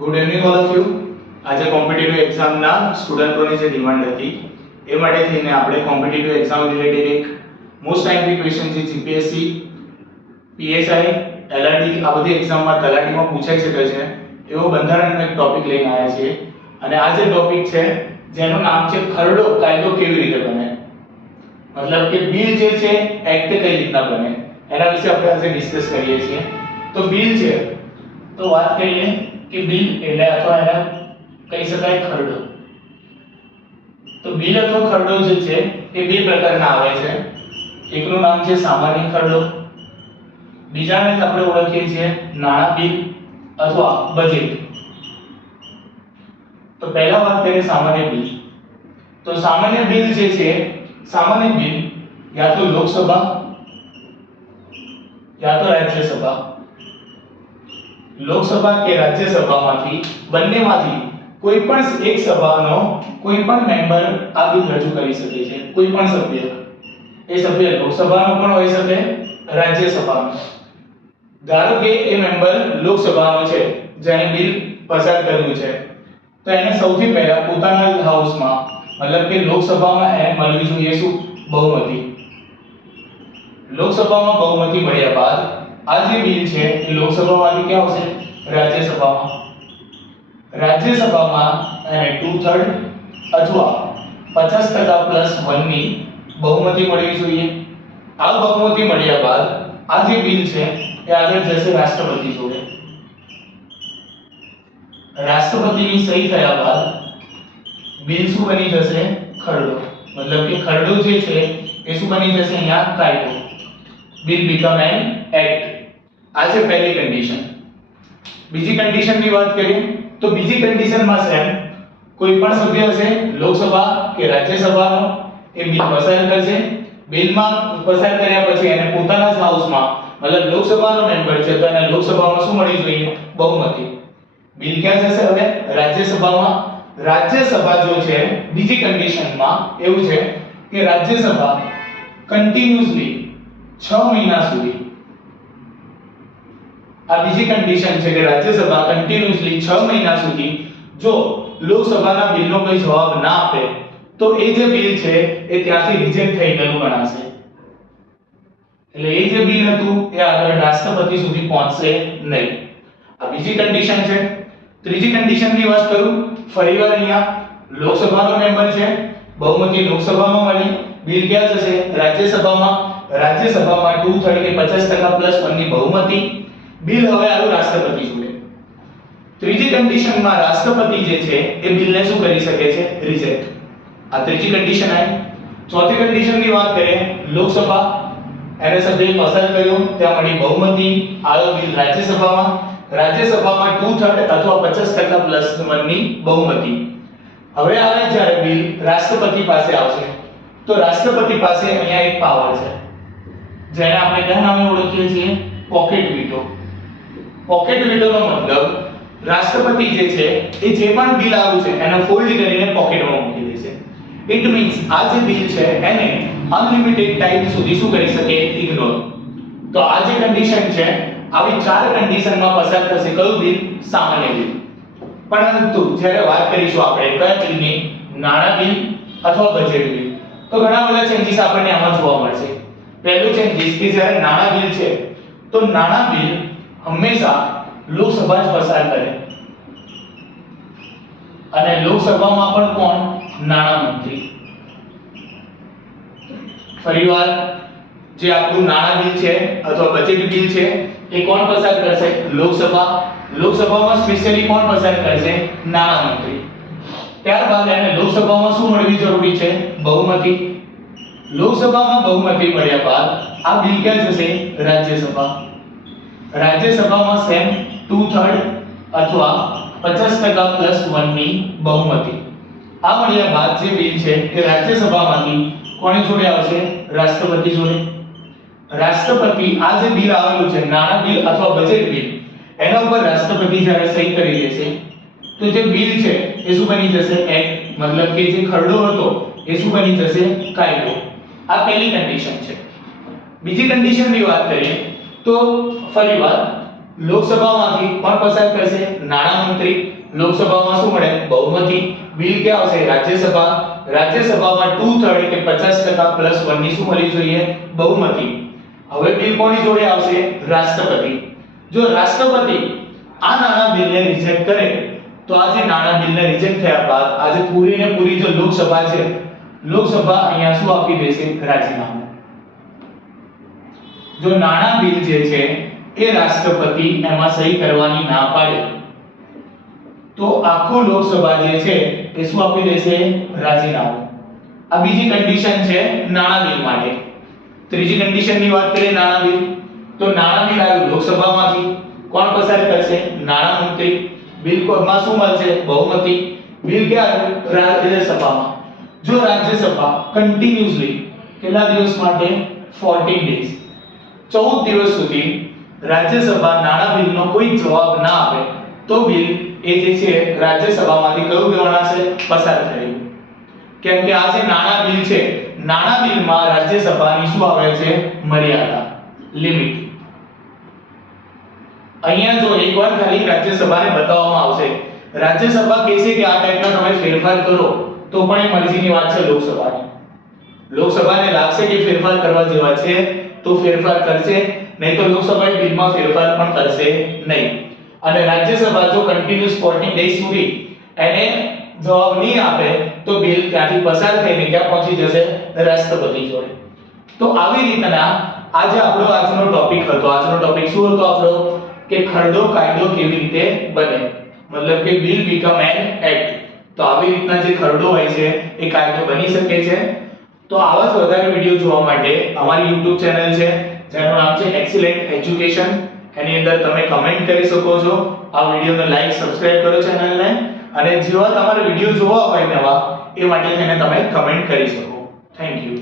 Good evening all of you. આજે competitive એક્ઝામના સ્ટુડન્ટોની જે demand હતી એ માટે થઈને આપણે કોમ્પિટિટિવ એક્ઝામ રિલેટેડ એક મોસ્ટ ટાઈમલી ક્વેશ્ચન જે જીપીએસસી, પીએસઆઈ, એલઆરડી આ બધી એક્ઝામમાં તલાટીમાં પૂછાઈ શકે છે એવો બંધારણનો એક ટોપિક લઈને આવ્યા છીએ. અને આ જે ટોપિક છે જેનું નામ છે ખરડો કાયદો કેવી રીતે બને, મતલબ કે બિલ જે છે એક્ટ કઈ રીતના બને એના વિશે આપણે આજે ડિસ્કસ કરીએ છીએ. તો બિલ છે તો વાત કરીએ કે બિલ એટલે અથવા એને કહી શકાય ખરડો. તો બિલ અથવા ખરડો જે છે એ બે પ્રકારના આવે છે. એકનું નામ છે સામાન્ય ખરડો, બીજાને આપણે ઓળખીએ છીએ નાણાં બિલ અથવા બજેટ. તો પહેલા વાત કરીએ સામાન્ય બિલ. તો સામાન્ય બિલ જે છે, સામાન્ય બિલ યા તો લોકસભા યા તો રાજ્યસભા, લોકસભા કે રાજ્યસભામાંથી બંનેમાંથી કોઈ પણ એક સભાનો કોઈ પણ મેમ્બર આ બિલ રજૂ કરી શકે છે. કોઈ પણ સભ્ય, એ સભ્ય લોકસભાનો પણ હોઈ શકે, રાજ્યસભાનો. ધારો કે એ મેમ્બર લોકસભાનો છે જેણે બિલ પસાર કર્યું છે, તો એને સૌથી પહેલા પોતાના જ હાઉસમાં મતલબ કે લોકસભામાં એને મળવી જોઈએ શું? બહુમતી. લોકસભામાં બહુમતી મળ્યા બાદ આ જે બિલ છે એ લોકસભામાંથી ક્યાં આવશે? રાજ્યસભામાં. રાજ્યસભામાં એને 2/3 અથવા 50% +1 ની બહુમતી મળવી જોઈએ. આ બહુમતી મળ્યા બાદ આ જે બિલ છે એ આગળ જશે રાષ્ટ્રપતિ જોડે. રાષ્ટ્રપતિની સહી થયા બાદ બિલ શું બની જશે? ખરડો. મતલબ કે ખરડો જે છે એ શું બની જશે? અહીંયા કાયદો. Bill become N act. આ છે પહેલી કન્ડિશન. બીજી કન્ડિશનની વાત કરીએ તો બીજી કન્ડિશનમાં સેમ કોઈ પણ સભ્ય હશે લોકસભા કે રાજ્યસભાનો એ બિલ પસાર કરશે. બિલમાં પસાર કર્યા પછી એને પોતાના જ હાઉસમાં મતલબ લોકસભાનો મેમ્બર છે તો એને લોકસભામાં શું મળી જોઈએ? બહુમતી. બિલ ક્યાં જશે હવે? રાજ્યસભામાં. રાજ્યસભા જો છે બીજી કન્ડિશનમાં એવું છે કે રાજ્યસભા કન્ટિન્યુઅસલી 6 મહિના સુધી, આ બીજી કન્ડિશન છે કે રાજ્યસભા કન્ટિન્યુઅસલી 6 મહિના સુધી જો લોકસભાના બિલનો કોઈ જવાબ ના આપે તો એ જે બિલ છે એ ત્યાંથી રિજેક્ટ થઈ ગયું ગણાશે. એટલે એ જે બિલ હતું એ આગળ રાષ્ટ્રપતિ સુધી પહોંચશે નહીં. આ બીજી કન્ડિશન છે. ત્રીજી કન્ડિશનની વાત કરું, ફરીવાર અહીંયા લોકસભાનો મેમ્બર છે, બહુમતી લોકસભામાં મળી, બિલ ક્યાં જશે? રાજ્યસભામાં. રાજ્યસભામાં 2/3 કે 50% +1 ની બહુમતી. બિલ હવે આવ્યું રાષ્ટ્રપતિ જોડે. ત્રીજી કન્ડિશનમાં રાષ્ટ્રપતિ જે છે એ બિલને શું કરી શકે છે? રિજેક્ટ. આ ત્રીજી કન્ડિશન આવી. ચોથી કન્ડિશનની વાત કરીએ, લોકસભા એને સભ્યએ પસાર કર્યો, ત્યાં મળી બહુમતી, આવ્યો બિલ રાજ્યસભામાં. રાજ્યસભામાં 2/3 અથવા 50% +1 ની બહુમતી. હવે આવે જ્યારે બિલ રાષ્ટ્રપતિ પાસે આવશે તો રાષ્ટ્રપતિ પાસે અહીંયા એક પાવર છે જેને આપણે કયા નામે ઓળખીએ છીએ? Pocket veto. પોકેટ વીટોનો મતલબ રાષ્ટ્રપતિ જે છે એ જે પણ બિલ આવ્યું છે એને ફોલ્ડ કરીને પોકેટમાં મૂકી દેશે. ઇટ મીન્સ આ જે બિલ છે એને અનલિમિટેડ ટાઈમ સુધી શું કરી શકે? ઇગ્નોર. તો આ જે કન્ડિશન છે આવી 4 કન્ડિશનમાં પસાર થશે કયું બિલ? સામાન્ય બિલ. પરંતુ જ્યારે વાત કરીશું આપણે કયા બિલની? નાણાં બિલ અથવા બજેટ બિલ, તો ઘણા બધા ચેન્જીસ આપણને આમાં જોવા મળશે. પહેલું ચેન્જીસ કે જ્યારે નાણાં બિલ છે તો નાણાં બિલ હંમેશા લોકસભા જ પસાર કરે અને લોકસભામાં પણ કોણ? નાણાં મંત્રી. ફરીવાર જે આપણું નાણાં બિલ છે અથવા બજેટ બિલ છે એ કોણ પસાર કરશે? લોકસભા. લોકસભામાં સ્પેશિયલી કોણ પસાર કરશે? નાણાં મંત્રી. ત્યારબાદ એને લોકસભામાં શું મળવી જરૂરી છે? બહુમતી. લોકસભામાં બહુમતી મળ્યા બાદ આ બિલ ક્યાં જશે? રાજ્યસભા. રાજ્યસભામાં સેમ 2/3 અથવા 50% +1 ની બહુમતી. આ મળ્યા બાદ જે બિલ છે એ રાજ્યસભામાંથી કોની જોડે આવશે? રાષ્ટ્રપતિ જોડે. રાષ્ટ્રપતિ આ જે બિલ આવેલું છે નાણાં બિલ અથવા બજેટ બિલ એના ઉપર રાષ્ટ્રપતિ જ્યારે સહી કરી દેશે તો જે બિલ છે એ શું બની જશે? એક્ટ. મતલબ કે જે ખરડો હતો એ શું બની જશે? કાયદો. આ પહેલી કન્ડિશન છે. બીજી કન્ડિશનની વાત કરીએ તો ફરીવાર લોકસભામાંથી કોણ પસાર કરશે? કરશે નાણામંત્રી, લોકસભામાં શું મળે બહુમતી, બિલ ક્યાં આવશે રાજ્યસભા, રાજ્યસભામાં 2/3 કે 50% પ્લસ 1 ની શું મળવી જોઈએ બહુમતી. હવે બિલ કોની જોડે આવશે રાષ્ટ્રપતિ. જો રાષ્ટ્રપતિ આ નાણાં બિલને રિજેક્ટ કરે તો આ જે નાણાં બિલને રિજેક્ટ થયા બાદ આજે પૂરી ને પૂરી જો લોકસભા છે, લોકસભા અહીંયા શું આપી દેશે રાજીનામું. જો નાણાં બિલ જે છે એ રાષ્ટ્રપતિ એમાં સહી કરવાની ના પાડે તો આખું લોકસભા જે છે એ શું આપી દેશે રાજીનામું. આ બીજી કન્ડિશન છે નાણાં બિલ માટે. ત્રીજી કન્ડિશનની વાત કરીએ નાણાં બિલ, તો નાણાં બિલ આવ્યું લોકસભામાંથી, કોણ પસાર કરશે નાણામંત્રી, બિલ કોમાં શું મળશે બહુમતી, બિલ ક્યાં આવ્યું રાજ્યસભામાં. જો રાજ્યસભા કન્ટિન્યુઅસલી કેટલા દિવસ માટે 14 ડેઝ 14 દિવસ સુધી રાજ્યસભા નાણાં બિલનો કોઈ જવાબ ના આપે તો બિલ એ જે છે રાજ્યસભામાંથી કયું ગણાશે પસાર થયું. કેમ કે આ જે નાણાં બિલ છે, નાણાં બિલમાં રાજ્યસભાની શું આવે છે મર્યાદા, લિમિટ. અહીંયા જો એકવાર ખાલી રાજ્યસભાને બતાવવામાં આવશે, રાજ્યસભા કહેશે કે આ ટાઈપના તમે ફેરફાર કરો તો પણ એ મરજીની વાત છે લોકસભાની. લોકસભાને લાગશે કે ફેરફાર કરવા જેવા છે તો ફેરફાર કરશે, નહીં તો લોકસભા બિલમાં ફેરફાર પણ કરશે નહીં. અને રાજ્યસભા જો કન્ટિન્યુઅસ 14 ડેઝ સુધી એને જવાબ નહીં આપે તો બિલ ત્યાંથી પસાર થઈને ક્યાં પહોંચી જશે રાષ્ટ્રપતિ જોડે. તો આવી રીતના આજે આપણો આજનો ટોપિક હતો. આજનો ટોપિક શું હતો આપણો કે ખરડો કાયદો કેવી રીતે બને, મતલબ કે બિલ બીકમ એન એક્ટ. તો આવી રીતના જે ખરડો હોય છે એ કાયદો બની શકે છે. તો આવા જ વધારે વિડિયો જોવા માટે અમારી YouTube ચેનલ છે જેનું નામ છે એક્સેલન્ટ એજ્યુકેશન. એની અંદર તમે કમેન્ટ કરી શકો છો, આ વિડિયોને લાઈક સબસ્ક્રાઇબ કરો ચેનલને, અને જેવા તમારે વિડિયો જોવા હોય નવા એ માટે થઈને તમે કમેન્ટ કરી શકો. Thank you.